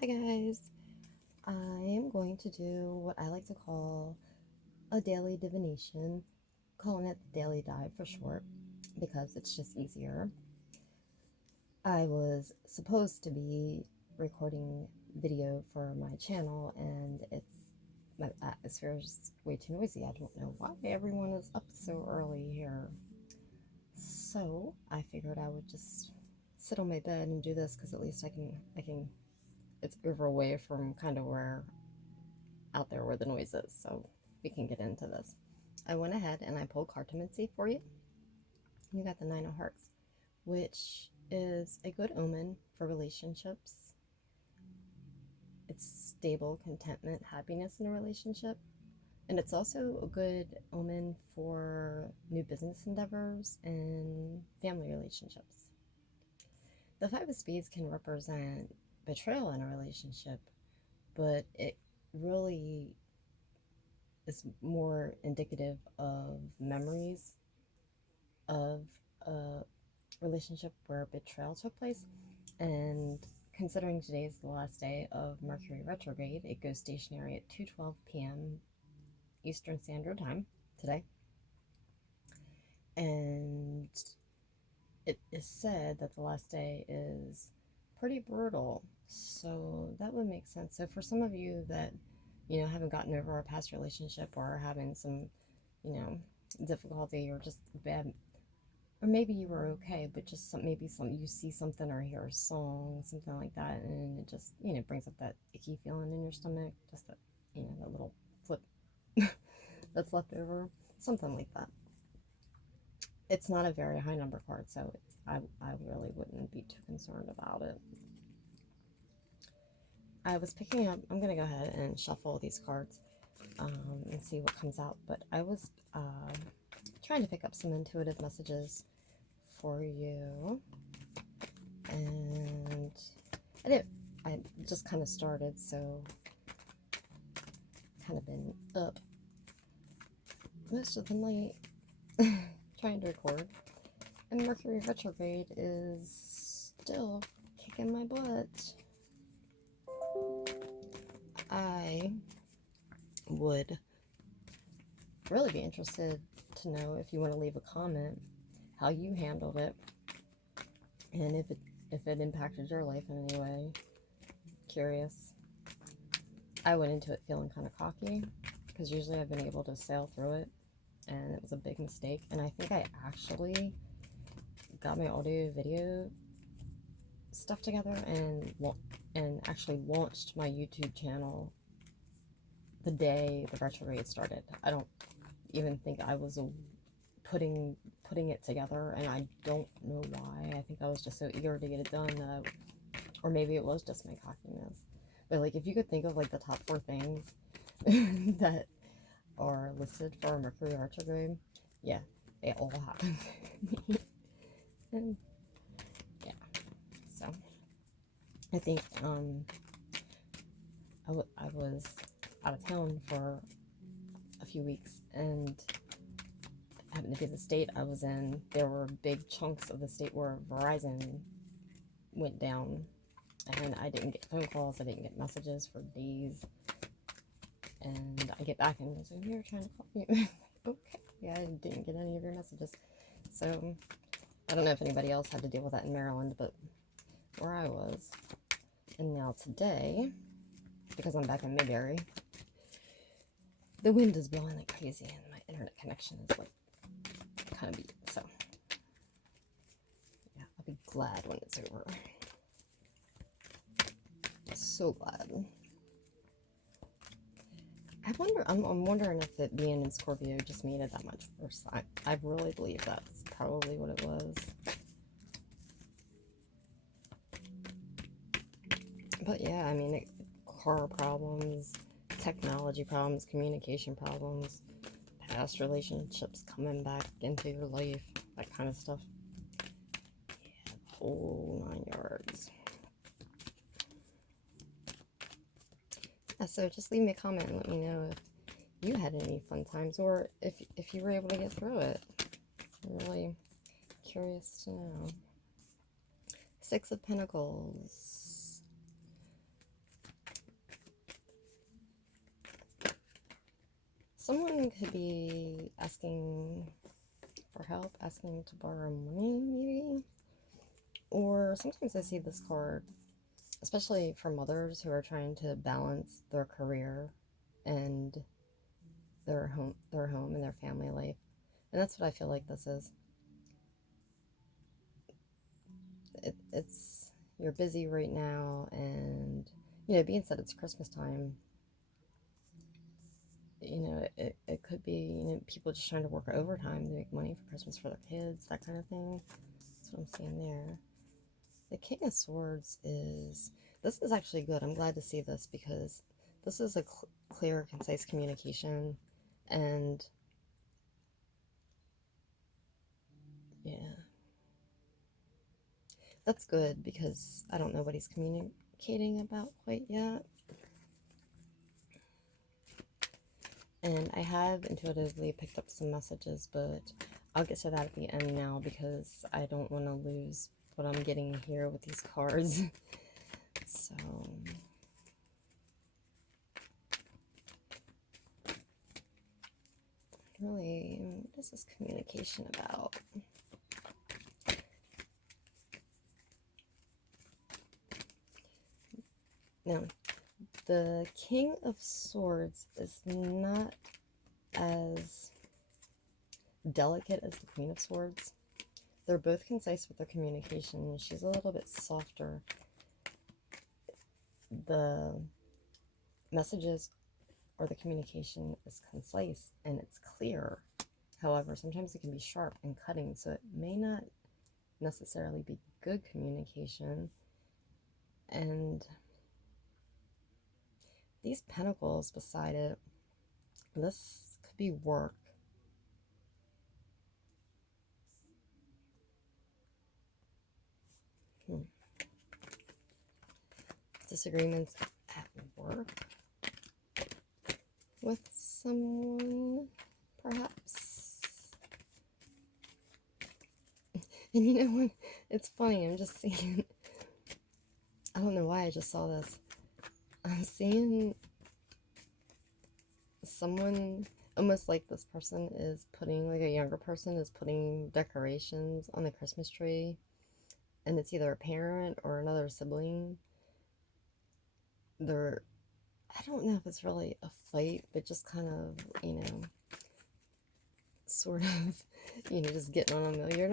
Hi guys, I am going to do what I like to call a daily divination, calling it the Daily Dive for short because it's just easier. I was supposed to be recording video for my channel and my atmosphere is way too noisy. I don't know why everyone is up so early here. So I figured I would just sit on my bed and do this because at least I can it's over away from kind of where out there where the noise is, so we can get into this. I went ahead and I pulled Cartomancy for you. You got the Nine of Hearts, which is a good omen for relationships. It's stable, contentment, happiness in a relationship. And it's also a good omen for new business endeavors and family relationships. The Five of Spades can represent betrayal in a relationship, but it really is more indicative of memories of a relationship where betrayal took place. And considering today is the last day of Mercury retrograde, it goes stationary at 2:12 p.m. Eastern Standard Time today. And it is said that the last day is pretty brutal. So that would make sense. So for some of you that, haven't gotten over a past relationship or are having some, you know, difficulty or just bad, or maybe you were okay, but just maybe you see something or hear a song, something like that, and it just brings up that icky feeling in your stomach, just that that little flip that's left over, something like that. It's not a very high number card, so I really wouldn't be too concerned about it. I was picking up. I'm gonna go ahead and shuffle these cards and see what comes out, but I was trying to pick up some intuitive messages for you. And I just kind of started, so kind of been up most of the night trying to record. And Mercury retrograde is still kicking my butt. I would really be interested to know, if you want to leave a comment, how you handled it and if it impacted your life in any way. Curious. I went into it feeling kind of cocky because usually I've been able to sail through it, and it was a big mistake. And I think I actually got my audio video stuff together and actually launched my YouTube channel the day the retrograde started. I don't even think I was putting it together, and I don't know why. I think I was just so eager to get it done, or maybe it was just my cockiness. But like, if you could think of like the top 4 things that are listed for Mercury retrograde, yeah, it all happened to me. And yeah, so I think I was out of town for a few weeks, and happened to be the state I was in. There were big chunks of the state where Verizon went down, and I didn't get phone calls, I didn't get messages for days. And I get back and was like, "You're trying to call me." Okay, yeah, I didn't get any of your messages. So I don't know if anybody else had to deal with that in Maryland, but where I was. And now today, because I'm back in Mayberry, the wind is blowing like crazy and my internet connection is like kind of beat. So yeah, I'll be glad when it's over. So glad. I'm wondering if it being in Scorpio just made it that much worse. I really believe that's probably what it was. But yeah, I mean, car problems, technology problems, communication problems, past relationships coming back into your life, that kind of stuff. Yeah, the whole 9 yards. Yeah, so just leave me a comment and let me know if you had any fun times, or if you were able to get through it. I'm really curious to know. 6 of Pentacles. someone could be asking for help, asking to borrow money, maybe. Or sometimes I see this card, especially for mothers who are trying to balance their career and their home and their family life. And that's what I feel like this is. It's you're busy right now, and being said it's Christmas time, it could be, people just trying to work overtime to make money for Christmas for their kids, that kind of thing. That's what I'm seeing there. The King of Swords this is actually good. I'm glad to see this because this is a clear, concise communication, and yeah, that's good because I don't know what he's communicating about quite yet. And I have intuitively picked up some messages, but I'll get to that at the end now because I don't want to lose what I'm getting here with these cards. So, really, what is this communication about? Now, the King of Swords is not as delicate as the Queen of Swords. They're both concise with their communication. She's a little bit softer. The messages or the communication is concise and it's clear. However, sometimes it can be sharp and cutting, so it may not necessarily be good communication. And these pentacles beside it, this could be work. Disagreements at work with someone, perhaps. And you know what? It's funny, I'm just seeing, I don't know why I just saw this. I'm seeing someone, almost like this person is putting, like a younger person is putting decorations on the Christmas tree, and it's either a parent or another sibling. I don't know if it's really a fight, but just kind of, sort of, just getting on them. You're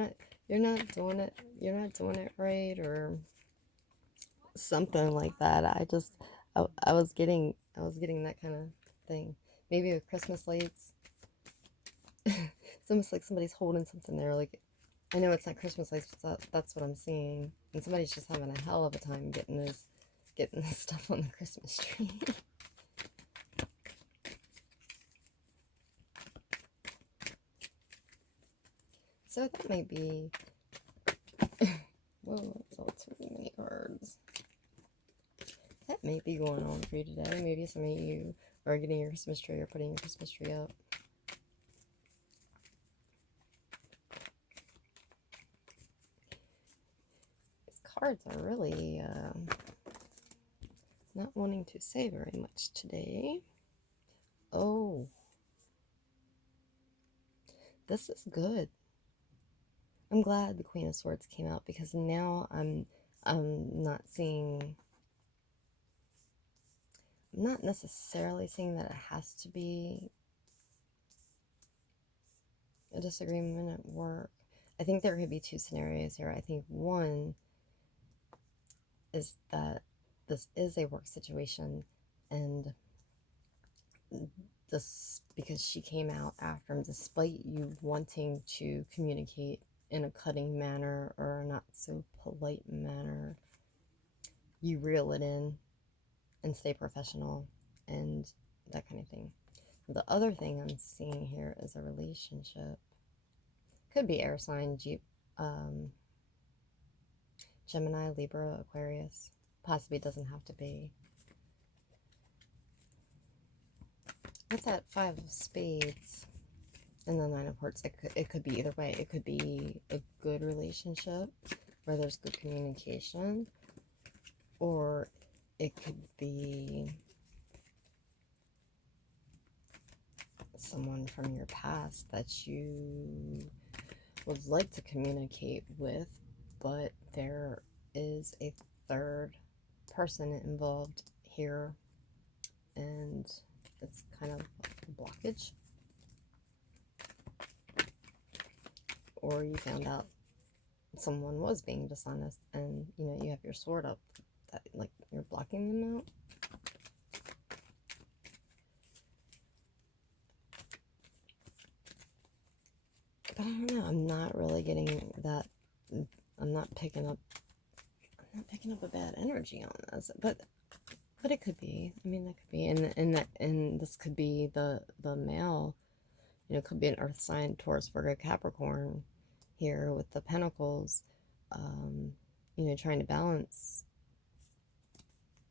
not doing it right, or something like that. I was getting that kind of thing. Maybe with Christmas lights. It's almost like somebody's holding something there. Like, I know it's not Christmas lights, but that's what I'm seeing. And somebody's just having a hell of a time getting this stuff on the Christmas tree. So that might be. Whoa, that's all too many cards. That may be going on for you today. Maybe some of you are getting your Christmas tree or putting your Christmas tree up. These cards are really not wanting to say very much today. Oh, this is good. I'm glad the Queen of Swords came out because now I'm not seeing. I'm not necessarily saying that it has to be a disagreement at work. I think there could be two scenarios here. I think one is that this is a work situation, and this, because she came out after him, despite you wanting to communicate in a cutting manner or a not so polite manner, you reel it in and stay professional and that kind of thing. The other thing I'm seeing here is a relationship. Could be air sign, Gemini, Libra, Aquarius. Possibly doesn't have to be. What's that Five of Spades and the Nine of Hearts? It could be either way. It could be a good relationship where there's good communication, or it could be someone from your past that you would like to communicate with, but there is a third person involved here, and it's kind of a blockage. Or you found out someone was being dishonest, and you have your sword up, that like you're blocking them out. But I don't know, I'm not really getting that. I'm not picking up a bad energy on this, but it could be. I mean, that could be, and this could be the male. It could be an Earth sign, Taurus, Virgo, Capricorn, here with the Pentacles. Trying to balance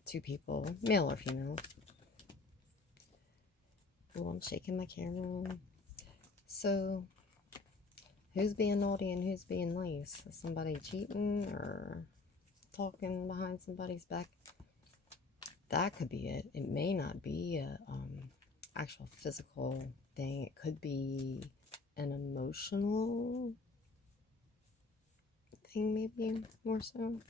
two people, male or female. Oh, I'm shaking my camera. So, who's being naughty and who's being nice? Is somebody cheating or talking behind somebody's back? That could be it. It may not be a actual physical thing. It could be an emotional thing, maybe more so.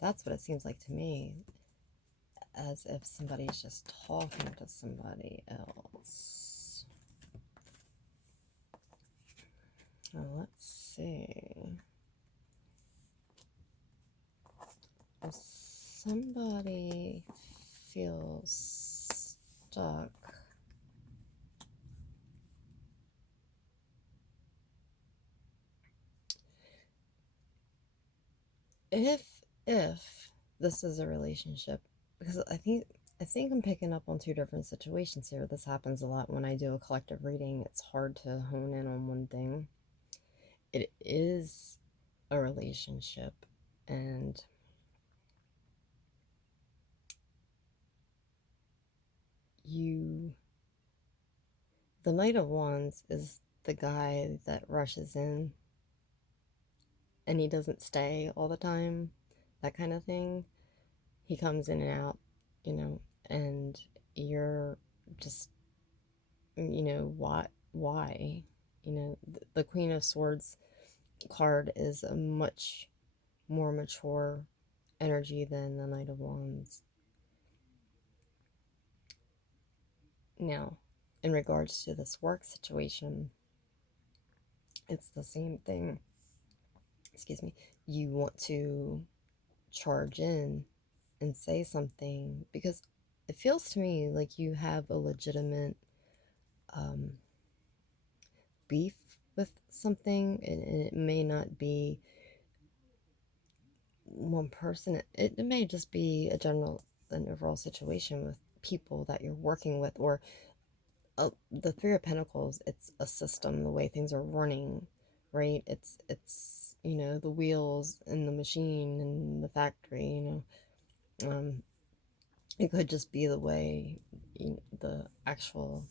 That's what it seems like to me, as if somebody's just talking to somebody else. Let's see. If somebody feels stuck, if this is a relationship, because I think I'm picking up on two different situations here. This happens a lot when I do a collective reading. It's hard to hone in on one thing. It is a relationship, and the Knight of Wands is the guy that rushes in and he doesn't stay all the time, that kind of thing. He comes in and out, and you're just, why? The Queen of Swords card is a much more mature energy than the Knight of Wands. Now, in regards to this work situation, it's the same thing. Excuse me. You want to charge in and say something, because it feels to me like you have a legitimate beef with something, and it may not be one person. It may just be an overall situation with people that you're working with, or the Three of Pentacles. It's a system, the way things are running, right? It's the wheels and the machine and the factory. It could just be the way the actual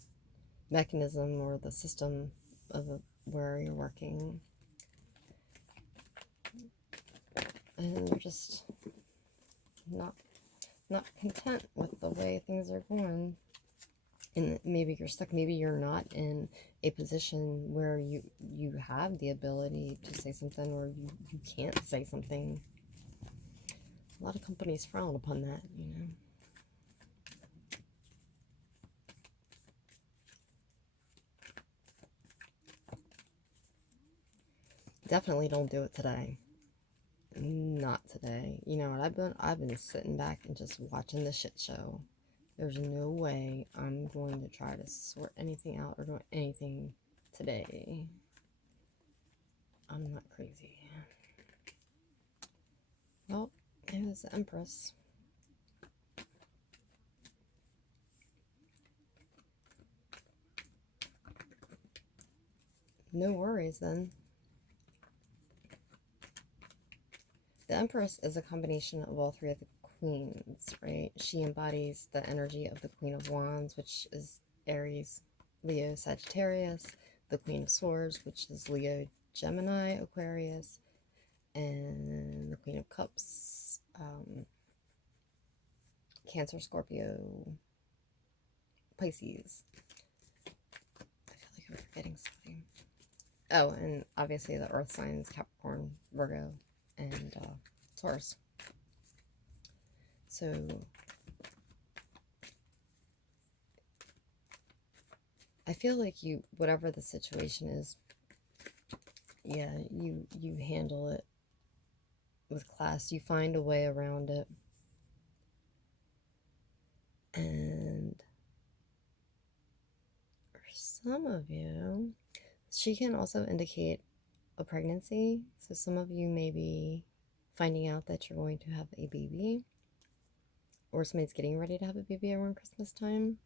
mechanism or the system of where you're working, and you're just not content with the way things are going. And maybe you're stuck. Maybe you're not in a position where you have the ability to say something, or you can't say something. A lot of companies frown upon that, Definitely don't do it today. Not today. You know what? I've been sitting back and just watching the shit show. There's no way I'm going to try to sort anything out or do anything today. I'm not crazy. Well, it was the Empress. No worries then. The Empress is a combination of all three of the queens, right? She embodies the energy of the Queen of Wands, which is Aries, Leo, Sagittarius, the Queen of Swords, which is Leo, Gemini, Aquarius, and the Queen of Cups, Cancer, Scorpio, Pisces. I feel like I'm forgetting something. Oh, and obviously the earth signs, Capricorn, Virgo, and Taurus. So I feel like you, whatever the situation is, yeah, you handle it with class. You find a way around it. And for some of you, she can also indicate a pregnancy. So some of you may be finding out that you're going to have a baby, or somebody's getting ready to have a baby around Christmas time.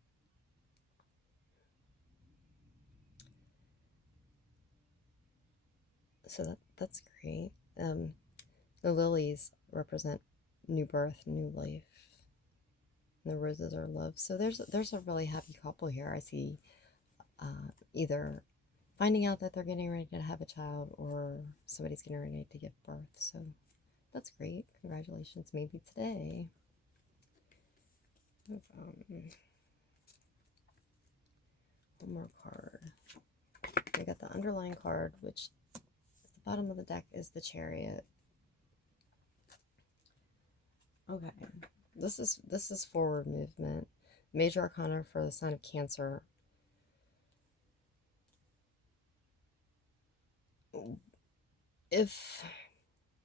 So that's great. The lilies represent new birth, new life. And the roses are love. So there's a really happy couple here. I see either finding out that they're getting ready to have a child, or somebody's getting ready to give birth. So that's great. Congratulations. Maybe today. One more card. We got the underlying card, which is the bottom of the deck, is the Chariot. Okay, this is forward movement. Major Arcana for the sign of Cancer. If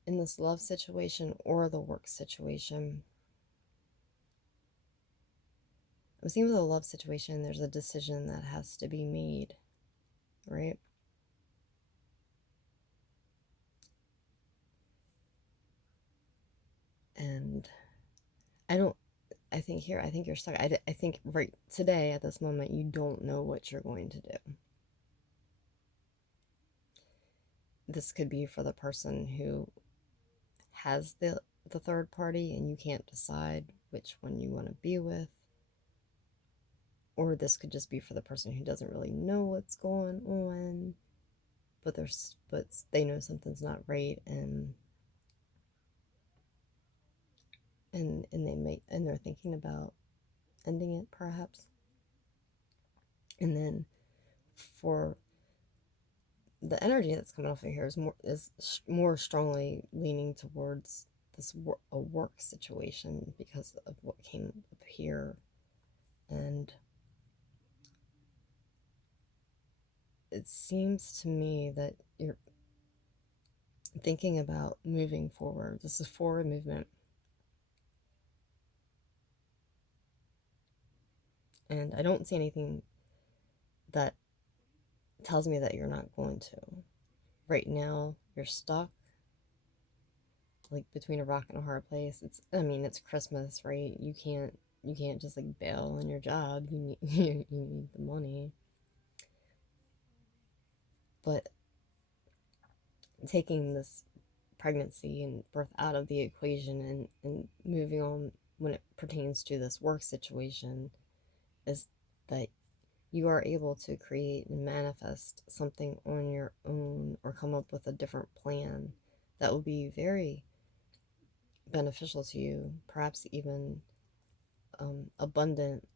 in this love situation or the work situation, I'm seeing with a love situation, there's a decision that has to be made, right? And I think you're stuck. I think right today at this moment, you don't know what you're going to do. This could be for the person who has the third party and you can't decide which one you want to be with. Or this could just be for the person who doesn't really know what's going on, but they know something's not right, and they're thinking about ending it perhaps. And then for the energy that's coming off of here is more strongly leaning towards a work situation because of what came up here. And it seems to me that you're thinking about moving forward. This is forward movement. And I don't see anything that tells me that you're not going to. Right now, you're stuck, like between a rock and a hard place. It's Christmas, right? You can't just like bail on your job. You need you need the money. But taking this pregnancy and birth out of the equation and moving on when it pertains to this work situation is that you are able to create and manifest something on your own, or come up with a different plan that will be very beneficial to you, perhaps even abundant,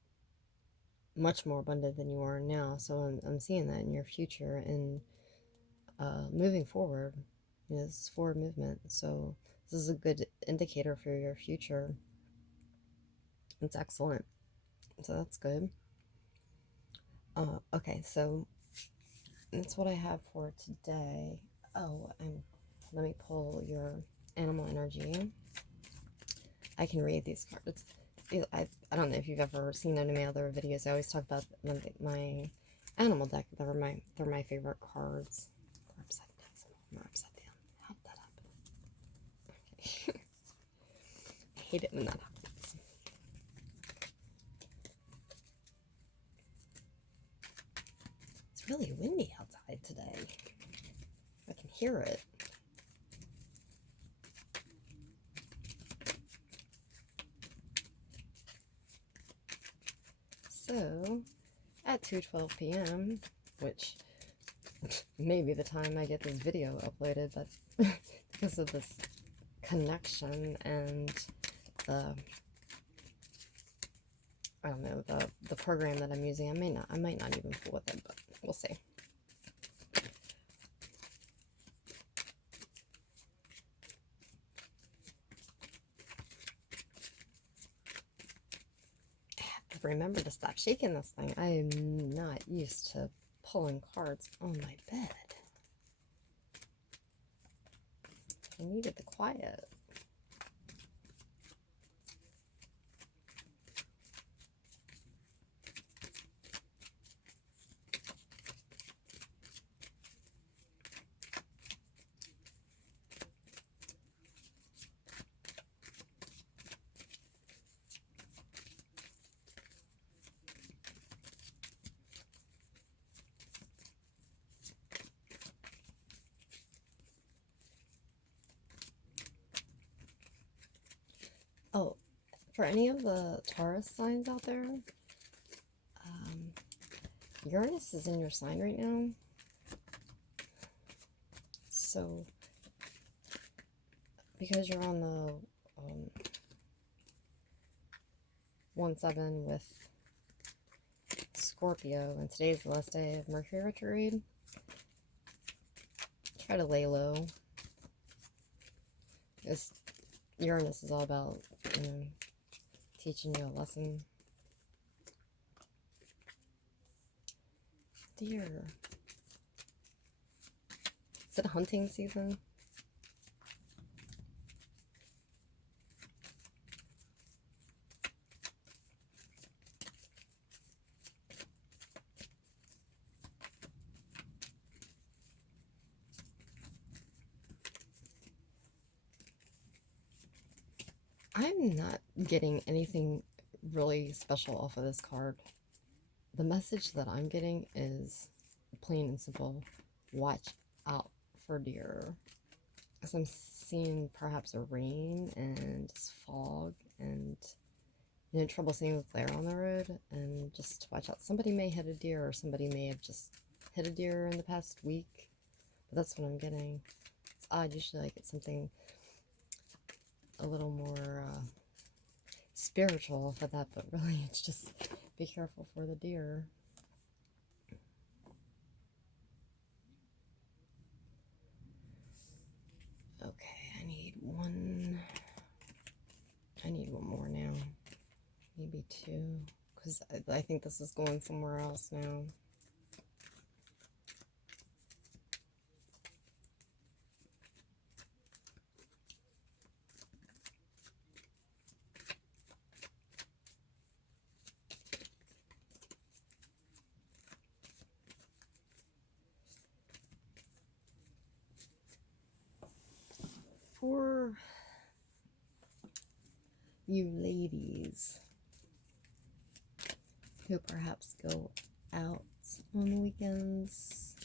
much more abundant than you are now. So I'm seeing that in your future, and moving forward. This is forward movement. So this is a good indicator for your future. It's excellent. So that's good. Okay, so that's what I have for today. Oh, let me pull your animal energy. I can read these cards. I don't know if you've ever seen any of my other videos. I always talk about my animal deck. They're my favorite cards. They're upside down. Some of them are upside down. How did that happen? Okay. I hate it when that happens. It's really windy outside today. I can hear it. So, at 2:12 p.m., which may be the time I get this video uploaded, but because of this connection and the I don't know, the program that I'm using. I might not even fool with it, but we'll see. I have to remember to stop shaking this thing. I am not used to pulling cards on my bed. I needed the quiet. Oh, for any of the Taurus signs out there, Uranus is in your sign right now. So, because you're on the 1-7 with Scorpio, and today's the last day of Mercury retrograde, try to lay low. Uranus is all about, teaching you a lesson. Deer. Is it hunting season? I'm not getting anything really special off of this card. The message that I'm getting is plain and simple. Watch out for deer. Because I'm seeing perhaps a rain and just fog and trouble seeing with glare on the road, and just watch out. Somebody may hit a deer, or somebody may have just hit a deer in the past week. But that's what I'm getting. It's odd. Usually I get something a little more spiritual for that, but really it's just be careful for the deer. Okay, I need one more now, maybe two, because I think this is going somewhere else now. For you ladies who perhaps go out on the weekends,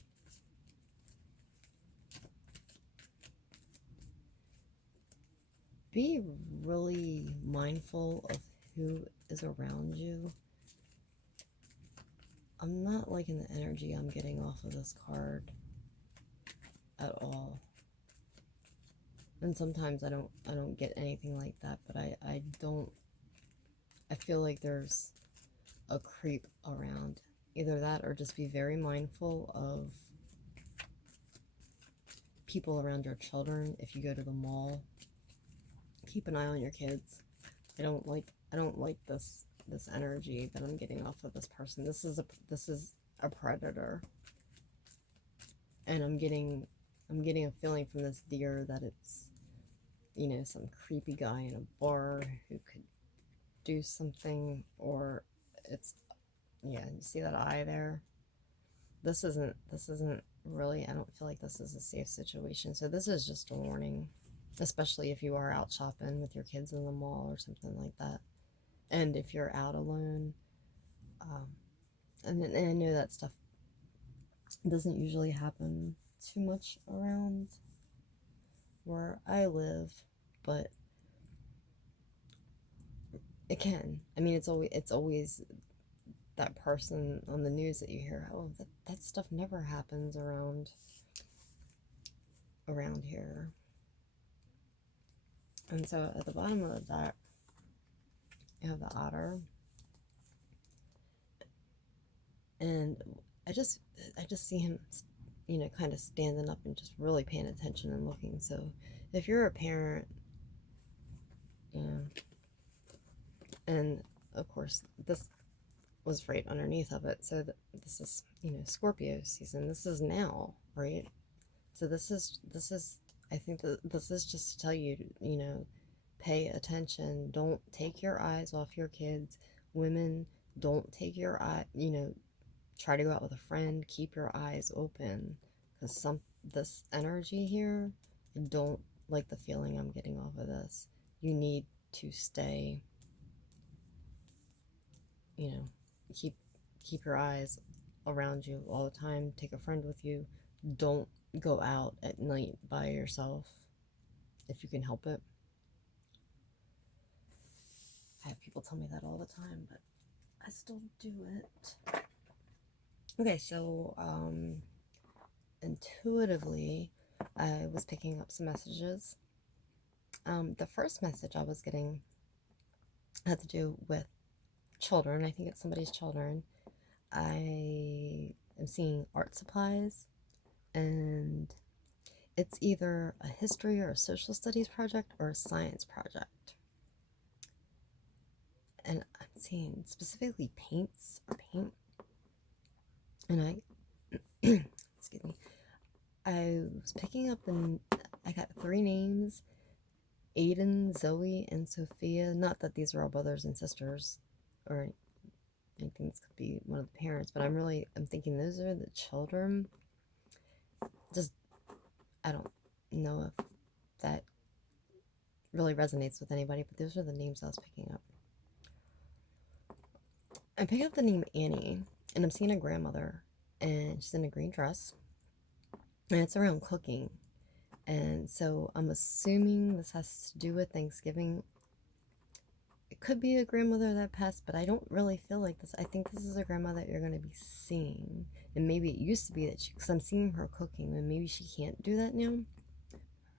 be really mindful of who is around you. I'm not liking the energy I'm getting off of this card at all. And sometimes I don't get anything like that, but I feel like there's a creep around. Either that, or just be very mindful of people around your children. If you go to the mall, keep an eye on your kids. I don't like this energy that I'm getting off of this person. This is a predator. And I'm getting a feeling from this deer that it's, some creepy guy in a bar who could do something, or it's, yeah, you see that eye there? This isn't really, I don't feel like this is a safe situation. So this is just a warning, especially if you are out shopping with your kids in the mall or something like that. And if you're out alone, and I know that stuff doesn't usually happen too much around where I live, but it can. I mean, it's always that person on the news that you hear, oh, that stuff never happens around here. And so at the bottom of the deck, you have the Otter. And I just I just see him, kind of standing up and just really paying attention and looking. So if you're a parent, yeah, and of course this was right underneath of it. So this is, Scorpio season. This is now, right? So this is I think that this is just to tell you, pay attention. Don't take your eyes off your kids. Women, don't take your eye, try to go out with a friend. Keep your eyes open, because this energy here, I don't like the feeling I'm getting off of this. You need to stay, you know, keep keep your eyes around you all the time. Take a friend with you. Don't go out at night by yourself if you can help it. I have people tell me that all the time, but I still do it. Okay, so intuitively, I was picking up some messages. The first message I was getting had to do with children. I think it's somebody's children. I am seeing art supplies, and it's either a history or a social studies project or a science project. And I'm seeing specifically paints or paint. And excuse me, I was picking up I got 3 names: Aiden, Zoe, and Sophia. Not that these are all brothers and sisters or anything. This could be one of the parents, but I'm thinking those are the children. Just, I don't know if that really resonates with anybody, but those are the names I was picking up. I picked up the name Annie, and I'm seeing a grandmother, and she's in a green dress, and it's around cooking. And so I'm assuming this has to do with Thanksgiving. It could be a grandmother that passed, but I don't really feel like this. I think this is a grandma that you're going to be seeing. And maybe it used to be that because I'm seeing her cooking, and maybe she can't do that now.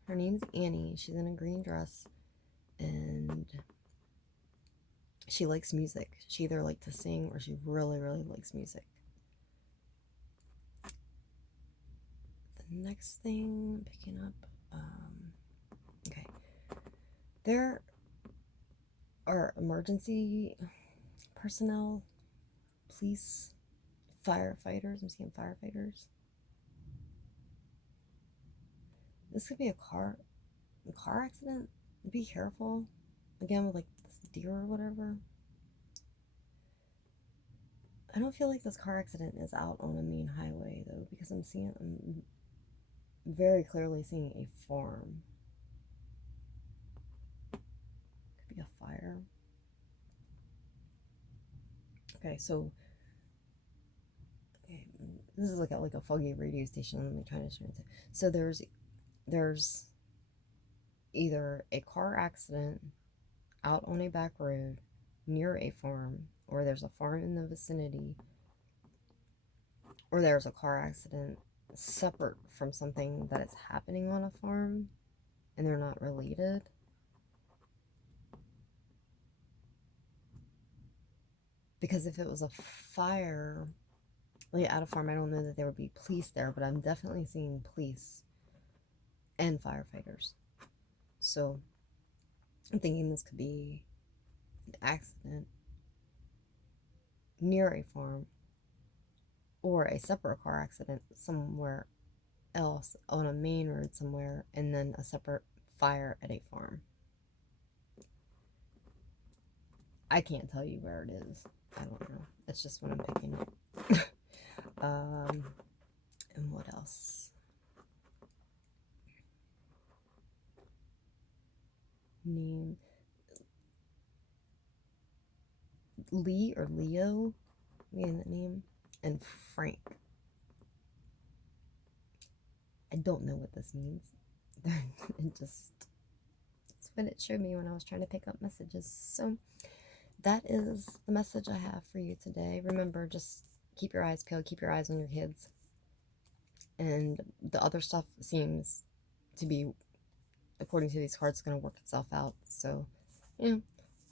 Her name's Annie. She's in a green dress, and she likes music. She either likes to sing or she really, really likes music. The next thing I'm picking up, okay. There are emergency personnel, police, firefighters. I'm seeing firefighters. This could be a car accident. Be careful. Again, with like this deer or whatever. I don't feel like this car accident is out on a main highway though, because I'm very clearly seeing a farm. Could be a fire. Okay, so this is like a foggy radio station. Let me try to turn it. So there's either a car accident out on a back road near a farm, or there's a farm in the vicinity, or there's a car accident separate from something that is happening on a farm and they're not related. Because if it was a fire, like at a farm, I don't know that there would be police there, but I'm definitely seeing police and firefighters. So I'm thinking this could be an accident near a farm or a separate car accident somewhere else on a main road somewhere, and then a separate fire at a farm. I can't tell you where it is. I don't know. It's just what I'm picking up. And what else? Name Lee or Leo, in that name, and Frank. I don't know what this means. It's what it showed me when I was trying to pick up messages. So that is the message I have for you today. Remember, just keep your eyes peeled, keep your eyes on your kids. And the other stuff seems to be, according to these cards, going to work itself out. So,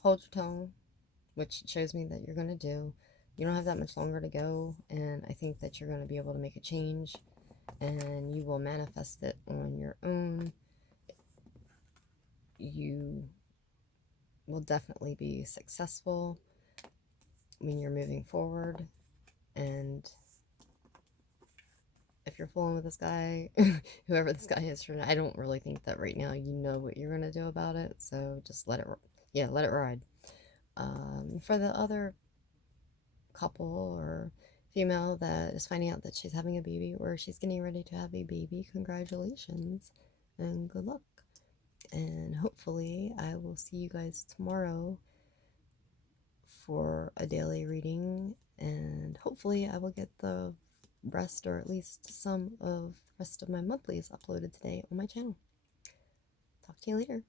hold your tongue, which shows me that you're going to do. you don't have that much longer to go, and I think that you're going to be able to make a change, and you will manifest it on your own. You will definitely be successful when you're moving forward. And if you're fooling with this guy, whoever this guy is, I don't really think that right now you know what you're going to do about it. So just let it ride. For the other couple or female that is finding out that she's having a baby or she's getting ready to have a baby, congratulations and good luck. And hopefully, I will see you guys tomorrow for a daily reading. And hopefully, I will get the rest, or at least some of the rest of my monthlies uploaded today on my channel. Talk to you later.